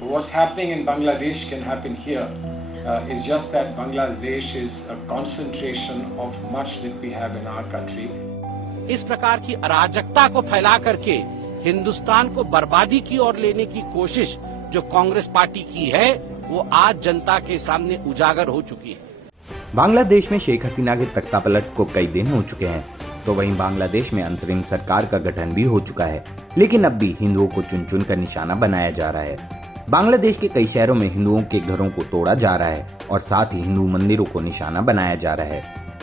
What's happening in Bangladesh can happen here. It's just that Bangladesh is a concentration of much that we have in our country. इस प्रकार की अराजकता को फैला करके हिंदुस्तान को बर्बादी की ओर लेने की कोशिश जो कांग्रेस पार्टी की है वो आज जनता के सामने उजागर हो चुकी है। बांग्लादेश में शेख हसीना के तख्तापलट को कई दिन हो चुके हैं, तो वहीं बांग्लादेश में अंतरिम सरकार का गठन भी हो चुका है, लेकिन अब भी हिंदुओं को चुन चुन कर निशाना बनाया जा रहा है। बांग्लादेश के कई शहरों में हिंदुओं के घरों को तोड़ा जा रहा है और साथ ही हिंदू मंदिरों को निशाना बनाया जा रहा है।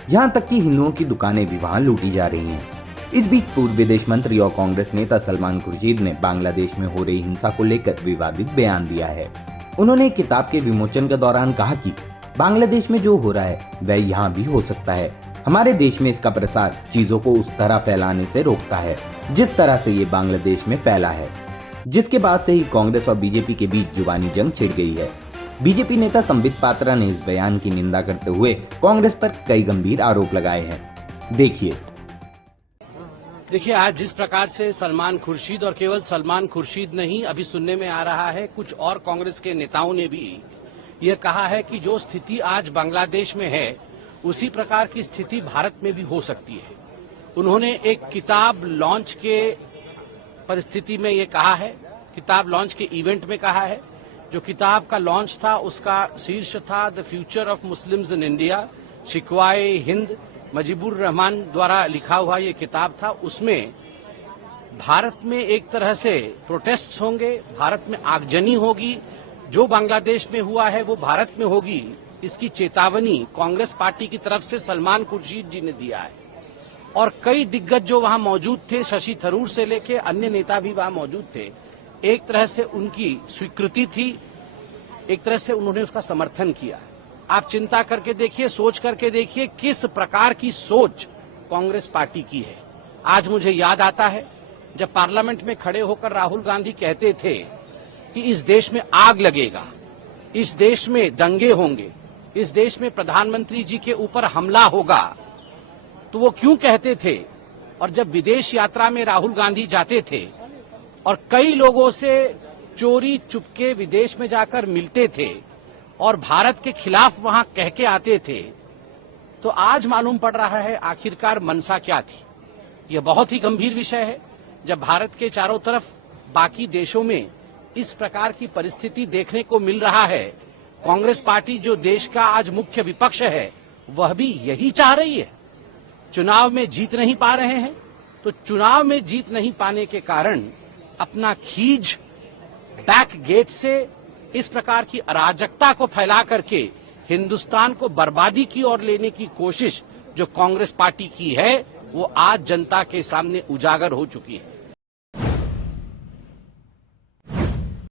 यहाँ तक कि हिंदुओं की दुकानें भी वहाँ लूटी जा रही हैं। इस बीच पूर्व विदेश मंत्री और कांग्रेस नेता सलमान खुर्शीद ने बांग्लादेश में हो रही हिंसा को लेकर विवादित बयान दिया है। उन्होंने एक किताब के विमोचन के दौरान कहा कि बांग्लादेश में जो हो रहा है वह यहाँ भी हो सकता है। हमारे देश में इसका प्रसार चीजों को उस तरह फैलाने से रोकता है जिस तरह से ये बांग्लादेश में फैला है, जिसके बाद से ही कांग्रेस और बीजेपी के बीच जुबानी जंग छिड़ गई है। बीजेपी नेता संबित पात्रा ने इस बयान की निंदा करते हुए कांग्रेस पर कई गंभीर आरोप लगाए हैं। देखिए आज जिस प्रकार से सलमान खुर्शीद और केवल सलमान खुर्शीद नहीं, अभी सुनने में आ रहा है कुछ और कांग्रेस के नेताओं ने भी ये कहा है कि जो स्थिति आज बांग्लादेश में है उसी प्रकार की स्थिति भारत में भी हो सकती है। उन्होंने एक किताब लॉन्च के परिस्थिति में ये कहा है, किताब लॉन्च के इवेंट में कहा है। जो किताब का लॉन्च था उसका शीर्ष था the future of Muslims in India, शिकवाए हिंद, मुजीबुर रहमान द्वारा लिखा हुआ ये किताब था। उसमें भारत में एक तरह से प्रोटेस्ट होंगे, भारत में आगजनी होगी, जो बांग्लादेश में हुआ है वो भारत में होगी, इसकी चेतावनी कांग्रेस पार्टी की तरफ से सलमान खुर्शीद जी ने दिया है। और कई दिग्गज जो वहां मौजूद थे, शशि थरूर से लेके अन्य नेता भी वहां मौजूद थे, एक तरह से उनकी स्वीकृति थी, एक तरह से उन्होंने उसका समर्थन किया। आप चिंता करके देखिए, सोच करके देखिए किस प्रकार की सोच कांग्रेस पार्टी की है। आज मुझे याद आता है जब पार्लियामेंट में खड़े होकर राहुल गांधी कहते थे कि इस देश में आग लगेगा, इस देश में दंगे होंगे, इस देश में प्रधानमंत्री जी के ऊपर हमला होगा। तो वो क्यों कहते थे? और जब विदेश यात्रा में राहुल गांधी जाते थे और कई लोगों से चोरी चुपके विदेश में जाकर मिलते थे और भारत के खिलाफ वहां कह के आते थे, तो आज मालूम पड़ रहा है आखिरकार मंशा क्या थी। यह बहुत ही गंभीर विषय है। जब भारत के चारों तरफ बाकी देशों में इस प्रकार की परिस्थिति देखने को मिल रहा है, कांग्रेस पार्टी जो देश का आज मुख्य विपक्ष है वह भी यही चाह रही है। चुनाव में जीत नहीं पा रहे हैं, तो चुनाव में जीत नहीं पाने के कारण अपना खीज बैक गेट से इस प्रकार की अराजकता को फैला करके हिंदुस्तान को बर्बादी की ओर लेने की कोशिश जो कांग्रेस पार्टी की है वो आज जनता के सामने उजागर हो चुकी है।